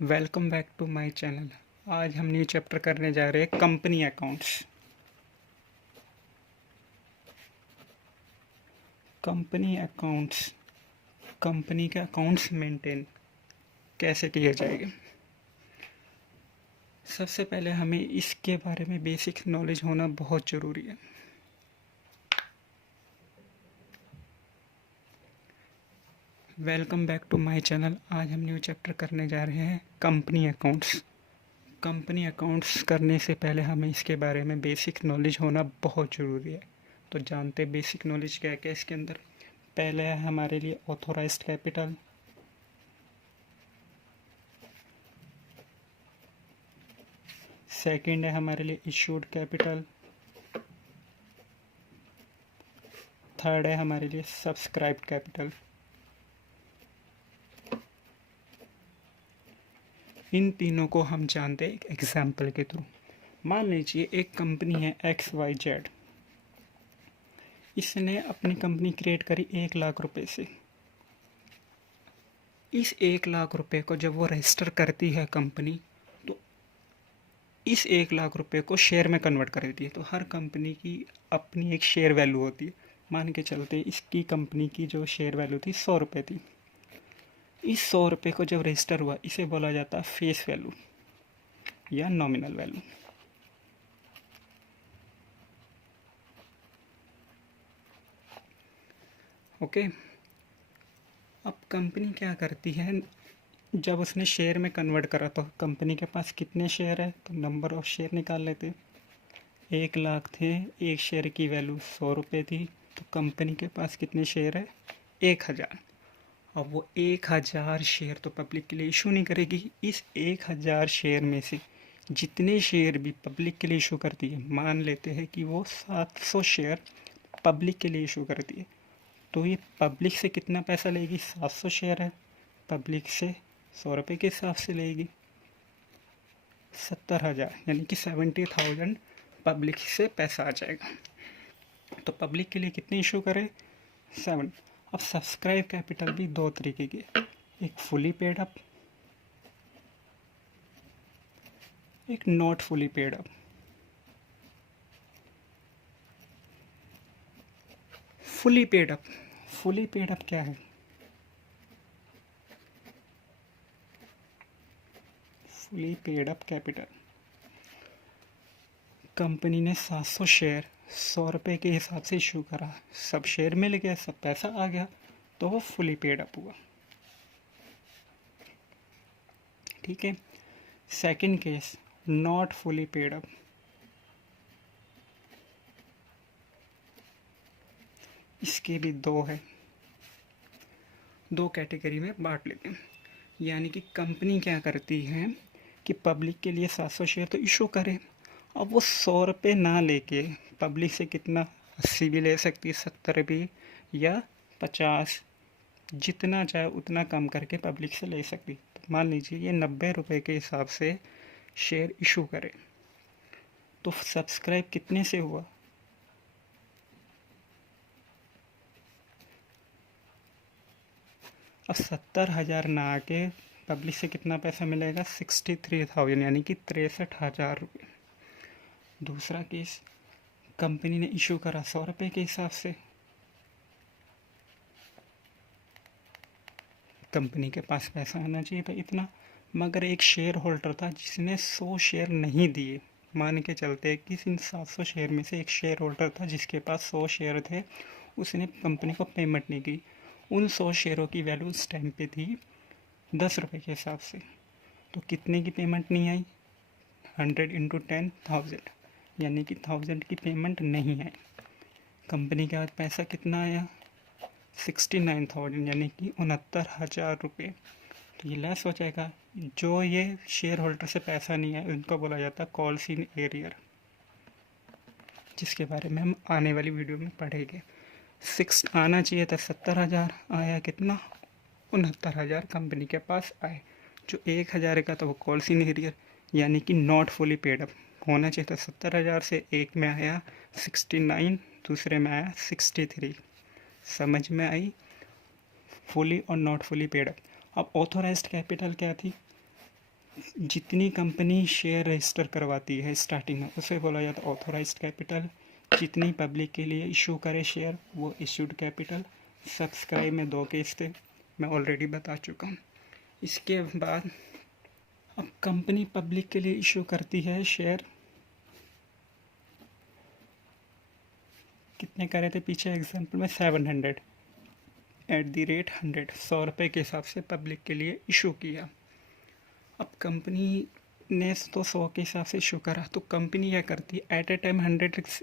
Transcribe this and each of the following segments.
Welcome back to my channel. आज हम new chapter करने जा रहे हैं company accounts. Company accounts, company के अकाउंट्स मेंटेन कैसे किए जाएंगे। सबसे पहले हमें इसके बारे में बेसिक नॉलेज होना बहुत ज़रूरी है। Welcome back to my channel. आज हम न्यू चैप्टर करने जा रहे हैं कंपनी अकाउंट्स। कंपनी अकाउंट्स करने से पहले हमें इसके बारे में बेसिक नॉलेज होना बहुत ज़रूरी है। तो जानते हैं बेसिक नॉलेज क्या क्या है इसके अंदर। पहले है हमारे लिए ऑथोराइज्ड कैपिटल, सेकंड है हमारे लिए इशूड कैपिटल, थर्ड है हमारे लिए सब्सक्राइब्ड कैपिटल। इन तीनों को हम जानते हैं एक एग्जाम्पल के थ्रू। मान लीजिए एक कंपनी है XYZ, इसने अपनी कंपनी क्रिएट करी 1 लाख रुपए से। इस 1 लाख रुपए को जब वो रजिस्टर करती है कंपनी, तो इस 1 लाख रुपए को शेयर में कन्वर्ट कर देती है। तो हर कंपनी की अपनी एक शेयर वैल्यू होती है। मान के चलते इसकी कंपनी की जो शेयर वैल्यू थी 100 रुपये थी। इस 100 रुपये को जब रजिस्टर हुआ, इसे बोला जाता है फेस वैल्यू या नॉमिनल वैल्यू। ओके। अब कंपनी क्या करती है, जब उसने शेयर में कन्वर्ट करा तो कंपनी के पास कितने शेयर है, तो नंबर ऑफ शेयर निकाल लेते। 1 लाख थे, एक शेयर की वैल्यू 100 रुपये थी, तो कंपनी के पास कितने शेयर है, 1000। अब वो 1000 शेयर तो पब्लिक के लिए इशू नहीं करेगी। इस 1000 शेयर में से जितने शेयर भी पब्लिक के लिए इशू करती है, मान लेते हैं कि वो 700 शेयर पब्लिक के लिए इशू करती है, तो ये पब्लिक से कितना पैसा लेगी, 700 शेयर है, पब्लिक से 100 रुपये के हिसाब से लेगी 70,000, यानी कि 70,000 पब्लिक से पैसा आ जाएगा। तो पब्लिक के लिए कितने इशू करे, 7। अब सब्सक्राइब कैपिटल भी दो तरीके की, एक फुली पेड अप, एक not fully paid up. Fully paid up, fully paid up क्या है, fully paid up capital. Company ने 700 शेयर 100 रुपये के हिसाब से इशू करा, सब शेयर मिल गए, सब पैसा आ गया, तो वो फुली पेड अप हुआ। ठीक है। Second case, not fully paid up. इसके भी दो है, दो कैटेगरी में बांट लेते हैं। यानी कि कंपनी क्या करती है कि पब्लिक के लिए 700 शेयर तो इशू करे, अब वो 100 रुपये ना लेके पब्लिक से कितना, 80 भी ले सकती है, 70 भी, या 50, जितना चाहे उतना कम करके पब्लिक से ले सकती। तो मान लीजिए ये 90 रुपये के हिसाब से शेयर इशू करे, तो सब्सक्राइब कितने से हुआ, अब 70,000 ना आके पब्लिक से कितना पैसा मिलेगा, 63,000, यानी कि 63,000 रुपये। दूसरा केस, कंपनी ने इशू करा 100 रुपये के हिसाब से, कंपनी के पास पैसा आना चाहिए भाई इतना, मगर एक शेयर होल्डर था जिसने 100 शेयर नहीं दिए। मान के चलते हैं कि इन 700 शेयर में से एक शेयर होल्डर था जिसके पास 100 शेयर थे, उसने कंपनी को पेमेंट नहीं की। उन 100 शेयरों की वैल्यू उस टाइम पे थी 10 रुपये के हिसाब से, तो कितने की पेमेंट नहीं आई, 100 इंटू 10,000, यानी कि 1000 की पेमेंट नहीं आई। कंपनी के पास पैसा कितना आया, 69,000, यानी कि 69,000 रुपये। तो ये लेस हो जाएगा। जो ये शेयर होल्डर से पैसा नहीं है उनको बोला जाता है कॉल्स इन एरियर, जिसके बारे में हम आने वाली वीडियो में पढ़ेंगे। 6 आना चाहिए था, 70,000 आया, कितना, 69,000 कंपनी के पास आए। जो 1,000 का था वो कॉल्स इन एरियर, यानी कि नॉट फुली पेड अप होना चाहिए था। 70,000 से एक में आया 69, दूसरे में आया 63। समझ में आई, फुली और नॉट फुली पेड अप। अब ऑथोराइज्ड कैपिटल क्या थी, जितनी कंपनी शेयर रजिस्टर करवाती है स्टार्टिंग में उसे बोला जाता है ऑथोराइज्ड कैपिटल। जितनी पब्लिक के लिए इशू करे शेयर वो इश्यूड कैपिटल। सब्सक्राइब में 2 केस थे, मैं ऑलरेडी बता चुका हूँ। इसके बाद अब कंपनी पब्लिक के लिए इशू करती है शेयर, कितने करे थे पीछे एग्जाम्पल में 700 @ 100 रुपये के हिसाब से पब्लिक के लिए इशू किया। अब कंपनी ने तो 100 के हिसाब से इशू करा, तो कंपनी क्या करती है एट ए टाइम 100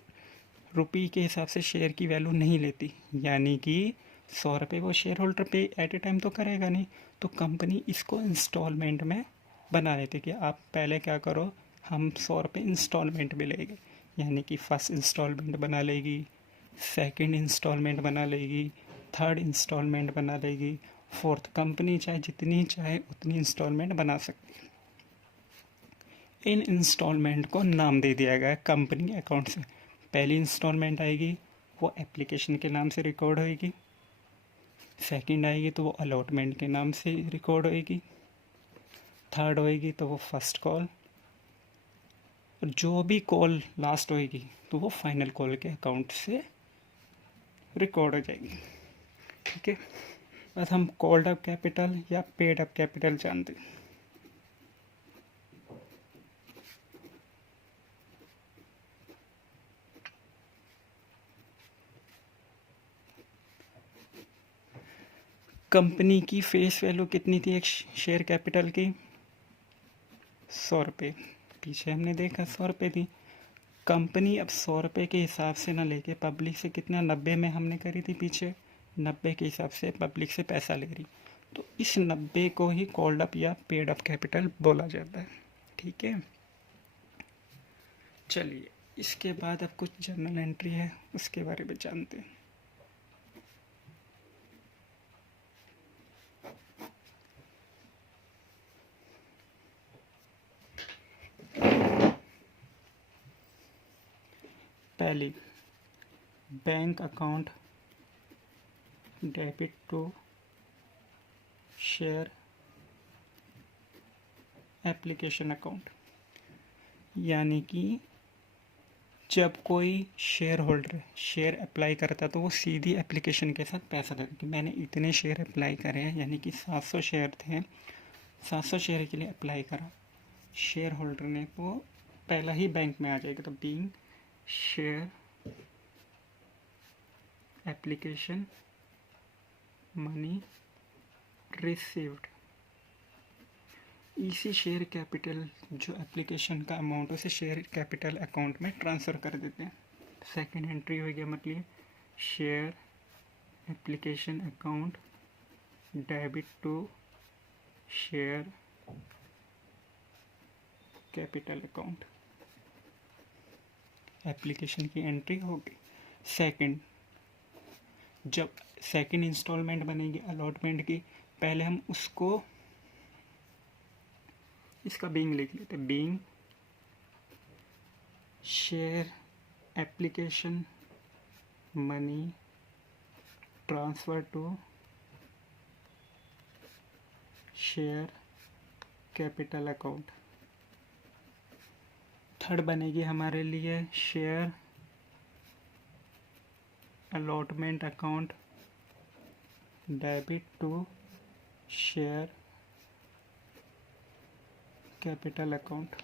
रुपये के हिसाब से शेयर की वैल्यू नहीं लेती, यानी कि 100 रुपये वो शेयर होल्डर पे एट ए टाइम तो करेगा नहीं, तो कंपनी इसको इंस्टॉलमेंट में बना लेती कि आप पहले क्या करो, हम 100 रुपये इंस्टॉलमेंट में लेंगे, यानी कि फर्स्ट इंस्टॉलमेंट बना लेगी, सेकंड इंस्टॉलमेंट बना लेगी, थर्ड इंस्टॉलमेंट बना लेगी, फोर्थ। कंपनी चाहे जितनी चाहे उतनी इंस्टॉलमेंट बना सकती है। इन इंस्टॉलमेंट को नाम दे दिया गया है कंपनी अकाउंट से। पहली इंस्टॉलमेंट आएगी वो एप्लीकेशन के नाम से रिकॉर्ड होएगी, सेकंड आएगी तो वो अलॉटमेंट के नाम से रिकॉर्ड होएगी, थर्ड होएगी तो वो फर्स्ट कॉल, और जो भी कॉल लास्ट होएगी तो वो फाइनल कॉल के अकाउंट से रिकॉर्ड हो जाएगी। ठीक है, बस हम कॉल्ड अप कैपिटल या पेड अप कैपिटल जानते हैं। कंपनी की फेस वैल्यू कितनी थी एक शेयर कैपिटल की? 100 रुपये। पीछे हमने देखा 100 रुपये थी। कंपनी अब 100 रुपये के हिसाब से ना लेके पब्लिक से कितना 90 में हमने करी थी पीछे, 90 के हिसाब से पब्लिक से पैसा ले रही, तो इस 90 को ही कॉल्ड अप या पेड अप कैपिटल बोला जाता है। ठीक है, चलिए इसके बाद अब कुछ जर्नल एंट्री है उसके बारे में जानते हैं। पहली, bank account debit to share application account, यानी कि जब कोई शेयर होल्डर शेयर अप्लाई करता है तो वो सीधी एप्लीकेशन के साथ पैसा देता कि मैंने इतने शेयर अप्लाई करे हैं, यानी कि 700 शेयर थे, 700 शेयर के लिए अप्लाई करा शेयर होल्डर ने, तो पहला ही बैंक में आ जाएगा। तो being share application money received, इसी शेयर कैपिटल जो एप्लीकेशन का अमाउंट है उसे शेयर कैपिटल अकाउंट में ट्रांसफ़र कर देते हैं। सेकंड एंट्री हो गया मतलब share application account debit to share capital account, application की एंट्री होगी। सेकंड, जब सेकंड इंस्टॉलमेंट बनेगी अलॉटमेंट की, पहले हम उसको इसका बीइंग लिख लेते हैं, being share application money transfer to share capital account. Third बनेगी हमारे लिए share allotment account debit to share capital account,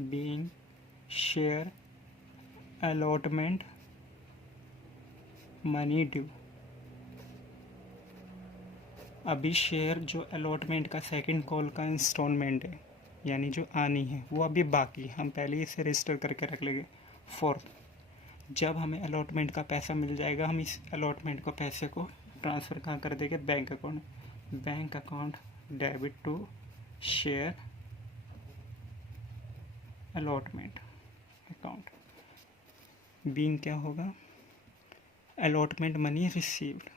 being share allotment money due. अभी शेयर जो अलॉटमेंट का सेकंड कॉल का इंस्टॉलमेंट है, यानी जो आनी है वो अभी बाकी, हम पहले इसे रजिस्टर करके रख लेंगे। फोर्थ, जब हमें अलॉटमेंट का पैसा मिल जाएगा हम इस अलॉटमेंट को पैसे को ट्रांसफ़र कहाँ कर देंगे, bank account, bank account debit to share allotment account, being क्या होगा अलॉटमेंट मनी रिसीव्ड।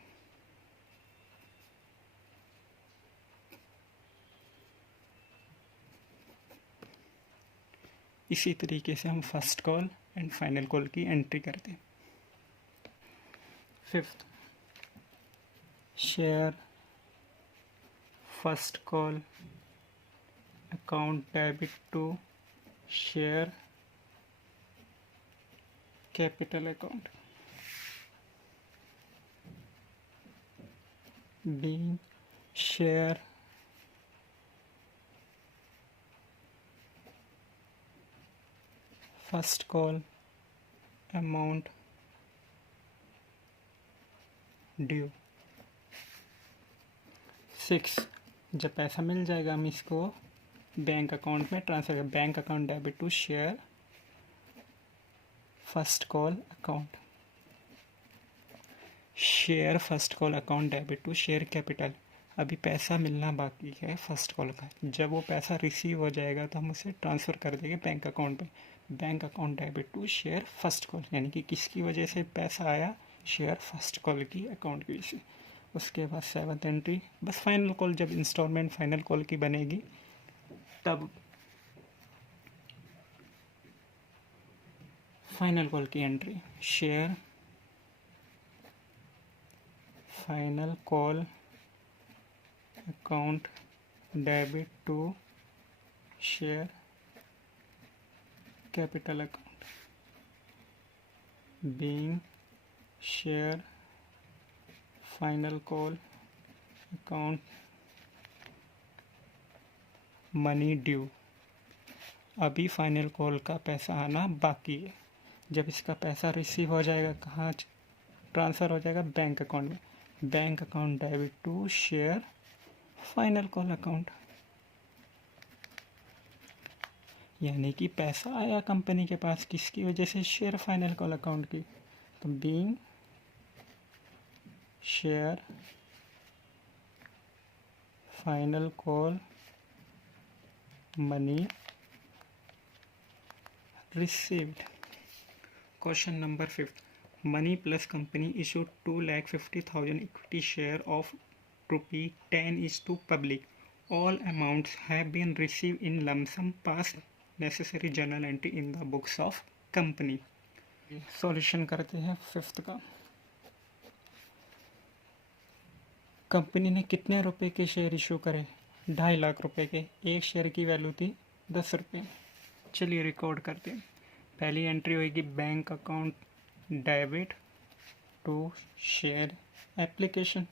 इसी तरीके से हम first call and final call की एंट्री करते हैं। Fifth, share first call account debit to share capital account, being share first call amount due. 6, जब पैसा मिल जाएगा हम इसको बैंक अकाउंट में ट्रांसफर करें। Bank account debit to share first call account, share first call account debit to share capital. अभी पैसा मिलना बाकी है फर्स्ट कॉल का, जब वो पैसा रिसीव हो जाएगा तो हम उसे ट्रांसफ़र कर देंगे बैंक अकाउंट पे। Bank account debit to share first call, यानी कि किसकी वजह से पैसा आया, शेयर फर्स्ट कॉल की अकाउंट की वजह से। उसके बाद 7th एंट्री, बस फाइनल कॉल, जब इंस्टॉलमेंट फाइनल कॉल की बनेगी तब फाइनल कॉल की entry, share final call account debit to share capital account, being share final call account money due. अभी फाइनल कॉल का पैसा आना बाकी है। जब इसका पैसा रिसीव हो जाएगा, कहाँ ट्रांसफ़र हो जाएगा, बैंक अकाउंट में। Bank account debit to share final call account, यानी कि पैसा आया कंपनी के पास, किसकी वजह से, शेयर फाइनल कॉल अकाउंट की। तो being share final call money received. Question number 5, money plus company issued 2,50,000 equity share of ₹10 is to public. All amounts have been received in lump sum past necessary journal entry in the books of company. Solution करते हैं 5th का। Company ने कितने रुपए के share issue करे, 2.5 लाख रुपए के। एक शेयर की वैल्यू थी 10 रुपये। चलिए रिकॉर्ड करते हैं। पहली एंट्री होगी bank account debit to share application,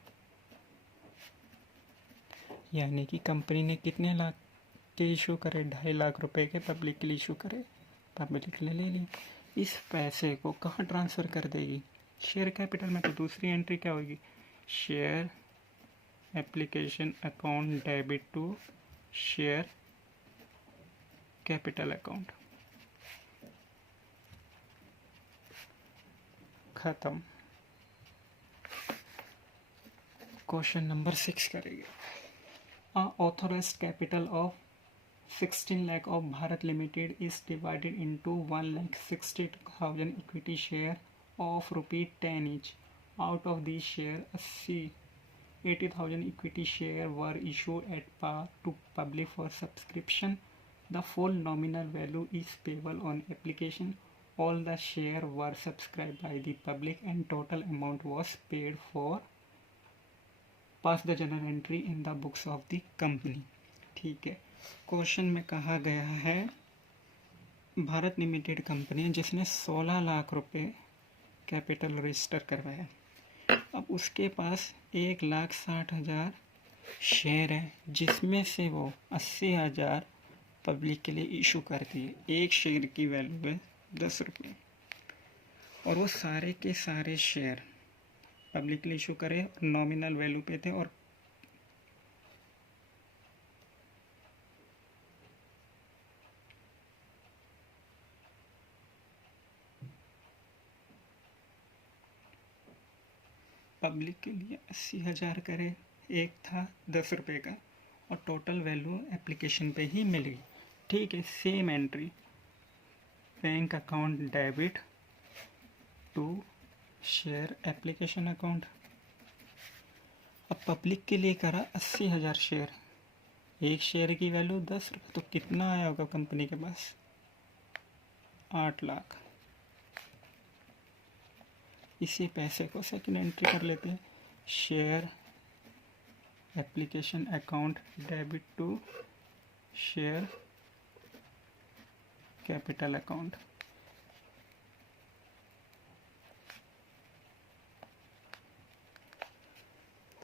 यानी कि कंपनी ने कितने लाख के इशू करे, 2.5 लाख रुपए के पब्लिक के लिए इशू करे, पब्लिक के लिए ले ली। इस पैसे को कहाँ ट्रांसफ़र कर देगी, शेयर कैपिटल में। तो दूसरी एंट्री क्या होगी, share application account debit to share capital account. खत्म। क्वेश्चन नंबर 6 करेंगे। Authorized capital of 16 lakh of Bharat Limited is divided into 1,60,000 equity share of ₹10 each. Out of these share, 80,000 equity share were issued at par to public for subscription. The full nominal value is payable on application. All the share were subscribed by the public and total amount was paid for. Pass the general entry in the books of the company. ठीक है, question में कहा गया है Bharat limited company है जिसने 16 लाख रुपए capital register करवाया। अब उसके पास 1,60,000 शेयर है, जिसमें से वो 80,000 पब्लिक के लिए इशू करती है। एक शेयर की वैल्यू है 10 रुपये, और वो सारे के सारे शेयर पब्लिक के लिए इशू करे, नॉमिनल वैल्यू पे थे। और पब्लिक के लिए 80,000 करे, एक था 10 रुपये का, और टोटल वैल्यू एप्लीकेशन पे ही मिल गई। ठीक है, same entry bank account debit to share application account. अब पब्लिक के लिए करा 80,000 शेयर, एक शेयर की वैल्यू 10 रुपये, तो कितना आया होगा कंपनी के पास, 8 लाख। इसी पैसे को सेकंड एंट्री कर लेते हैं, share application account debit to share capital account.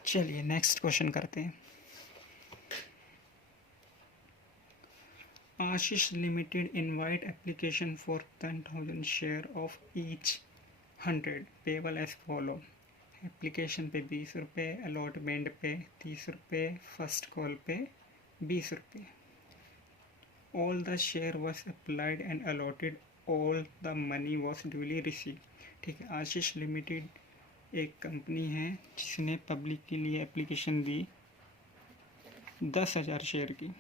चलिए नेक्स्ट क्वेश्चन करते हैं। Ashish limited invite application for 10,000 share of each 100 payable as follow. Application पे 20 रुपये, अलॉटमेंट पे 30 रुपये, फर्स्ट कॉल पे 20 रुपये। All the share was applied and allotted, all the money was duly receive. ठीक है, आशीष लिमिटेड एक कंपनी है जिसने पब्लिक के लिए एप्लीकेशन दी 10,000 शेयर की।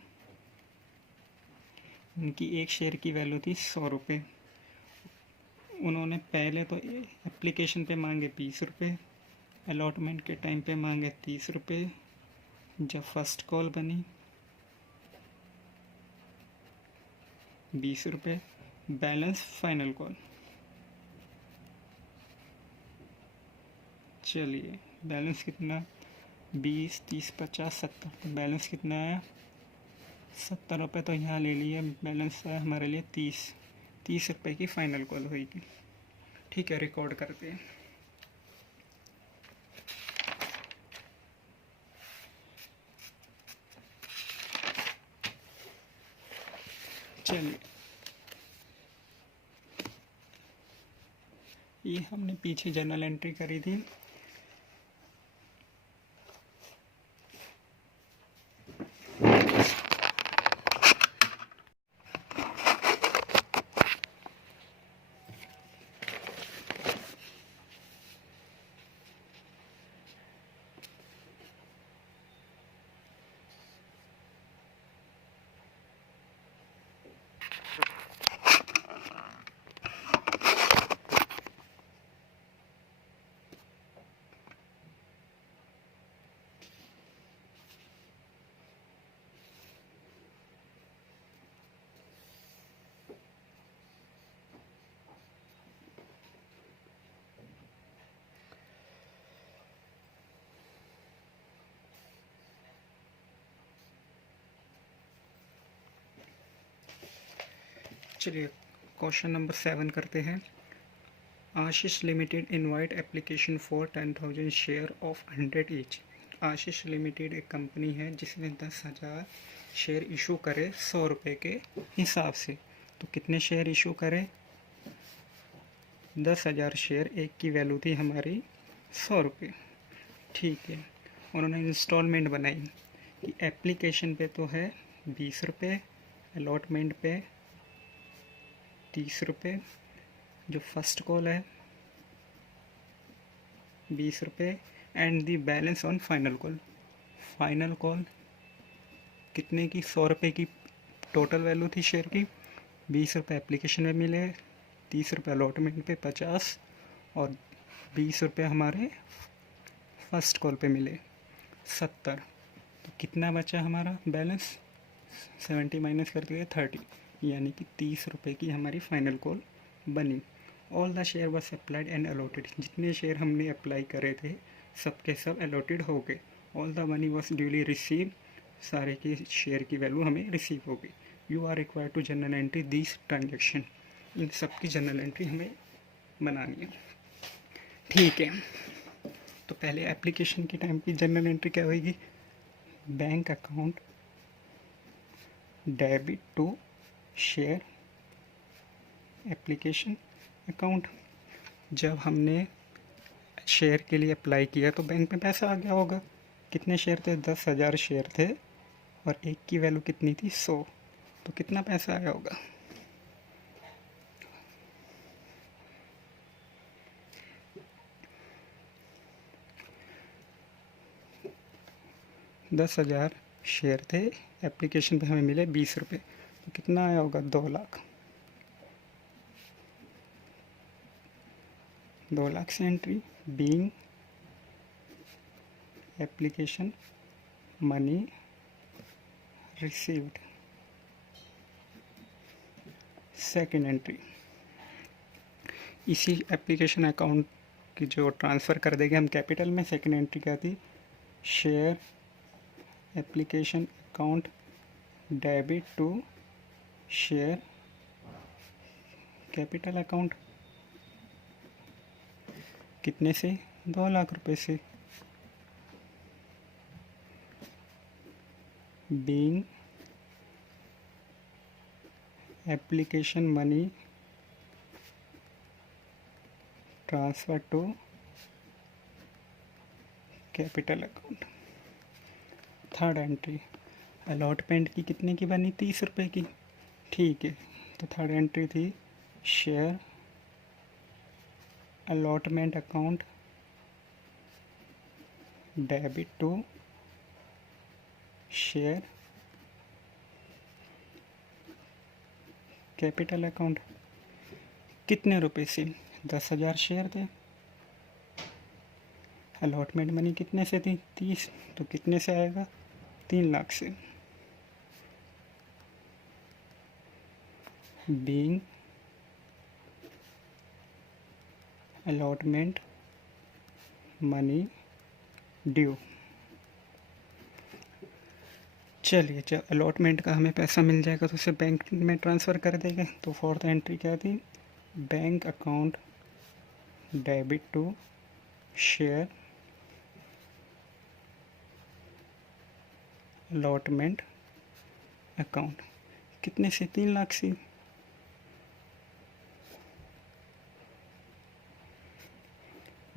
उनकी एक शेयर की वैल्यू थी 100 रुपये। उन्होंने पहले तो एप्लीकेशन पे मांगे 20 रुपये, अलॉटमेंट के टाइम पे मांगे 30 रुपये। जब फर्स्ट कॉल बनी 20 रुपये, बैलेंस फाइनल कॉल। चलिए बैलेंस कितना, 20, 30, 50, 70, तो बैलेंस कितना आया 70 रुपये। तो यहाँ ले लिए, बैलेंस आया हमारे लिए 30 रुपये की फाइनल कॉल होगी। ठीक है, रिकॉर्ड करते हैं। चलिए ये हमने पीछे जर्नल एंट्री करी थी। चलिए क्वेश्चन नंबर 7 करते हैं। Ashish limited invite application for 10,000 share of 100 each. Ashish limited एक कंपनी है जिसने 10,000 शेयर इशू करे 100 रुपये के हिसाब से। तो कितने शेयर इशू करे, 10,000 शेयर, एक की वैल्यू थी हमारी 100 रुपये। ठीक है, उन्होंने इंस्टॉलमेंट बनाई कि एप्लीकेशन पे तो है 20 रुपये, अलॉटमेंट पे 30 रुपये, जो फर्स्ट कॉल है 20 रुपये, and the balance on final call. Final call कितने की, 100 रुपये की टोटल वैल्यू थी शेयर की। 20 रुपये एप्लीकेशन में मिले, 30 रुपये अलॉटमेंट पे 50, और 20 रुपये हमारे फर्स्ट कॉल पे मिले 70। तो कितना बचा हमारा बैलेंस, 70 माइनस कर दिए 30, यानी कि 30 रुपये की हमारी फाइनल कॉल बनी। All the share was applied and allotted. जितने शेयर हमने अप्लाई करे थे सब के सब अलॉटेड हो गए। All the money was duly receive, सारे के शेयर की वैल्यू हमें रिसीव हो गई। You are required to journal entry this transaction. इन सब की जनरल एंट्री हमें बनानी है। ठीक है, तो पहले एप्लीकेशन के टाइम की जनरल एंट्री क्या होगी, bank account debit to share application account. जब हमने शेयर के लिए अप्लाई किया तो बैंक में पैसा आ गया होगा। कितने शेयर थे, 10,000 शेयर थे, और एक की वैल्यू कितनी थी 100। तो कितना पैसा आया होगा, दस 10,000 शेयर थे, एप्लीकेशन पे हमें मिले 20 रुपये। तो कितना आया होगा, 2 लाख। 2 लाख से entry, being application money received. Second entry, इसी एप्लीकेशन अकाउंट की जो ट्रांसफ़र कर देंगे हम कैपिटल में। सेकेंड एंट्री क्या थी, share application account debit to share capital account. कितने से? 2 लाख रुपए से। Being application money transfer to capital account. Third entry, allotment की कितने की बनी? 30 रुपये की। ठीक है, तो थर्ड एंट्री थी share allotment account debit to share capital account. कितने रुपए से? 10,000 शेयर थे। अलॉटमेंट मनी कितने से थी? 30, तो कितने से आएगा? 3 लाख से। Being allotment money due. चलिए, जब अलॉटमेंट का हमें पैसा मिल जाएगा तो उसे बैंक में ट्रांसफ़र कर देंगे। तो फोर्थ एंट्री क्या थी? Bank account debit to share allotment account. कितने से? 3 लाख से।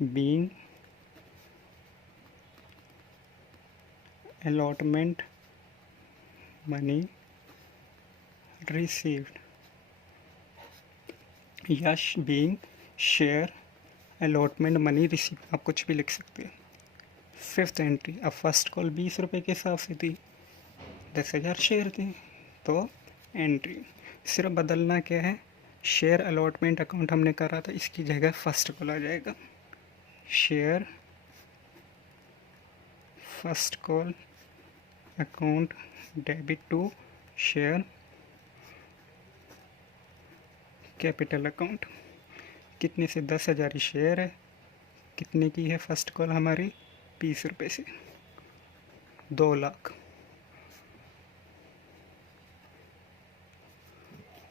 बीइंग allotment money received या being share allotment money receive, आप कुछ भी लिख सकते हैं। फिफ्थ एंट्री, अब फर्स्ट कॉल 20 रुपये के हिसाब से थी, 10,000 शेयर थे, तो एंट्री सिर्फ बदलना क्या है, शेयर अलॉटमेंट अकाउंट हमने करा था, इसकी जगह फर्स्ट कॉल आ जाएगा। Share first call account debit to share capital account. कितने से? 10,000 ही शेयर है। कितने की है फर्स्ट कॉल हमारी? 20 रुपये से। 2 लाख।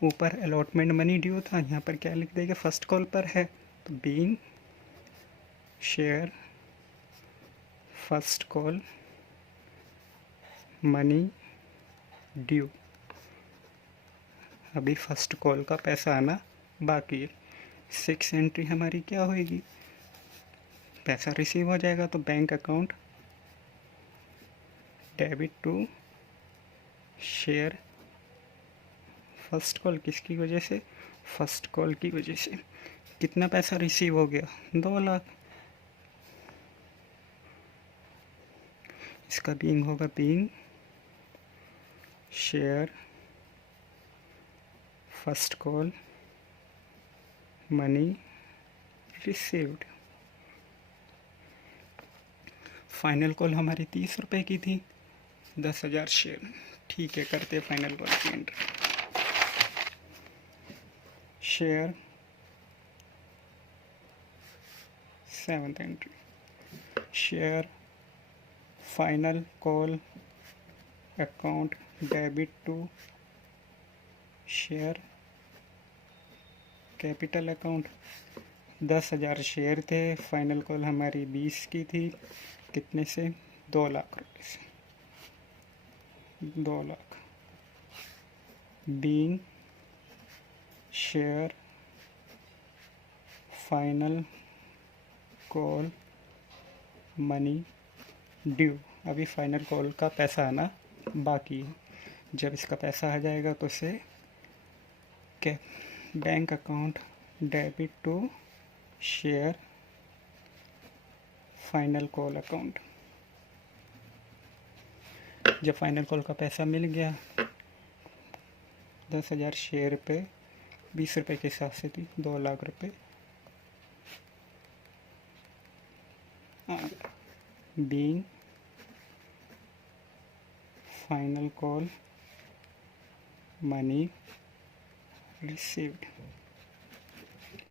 ऊपर अलॉटमेंट मनी ड्यू था, यहाँ पर क्या लिख देंगे? फर्स्ट कॉल पर है, तो being share first call money due. अभी फर्स्ट कॉल का पैसा आना बाकी है। 6 एंट्री हमारी क्या होएगी? पैसा रिसीव हो जाएगा तो bank account debit to share first call. किसकी वजह से? फर्स्ट कॉल की वजह से। कितना पैसा रिसीव हो गया? 2 लाख। इसका बीइंग होगा being share first call money received. Final call हमारी 30 रुपये की थी, 10,000 शेयर। ठीक है, करते फाइनल कॉल की entry. Share seventh entry, share final call account debit to share capital account. 10,000 share थे, फाइनल कॉल हमारी 20 की थी। कितने से? 2 लाख रुपये से। 2 lakh. Being share final call money due. अभी फाइनल कॉल का पैसा आना बाकी है। जब इसका पैसा आ जाएगा तो इसे bank account debit to share final call account. जब फाइनल कॉल का पैसा मिल गया, 10,000 शेयर पे 20 रुपये के हिसाब से थी, 2 लाख रुपये। Being final call money received.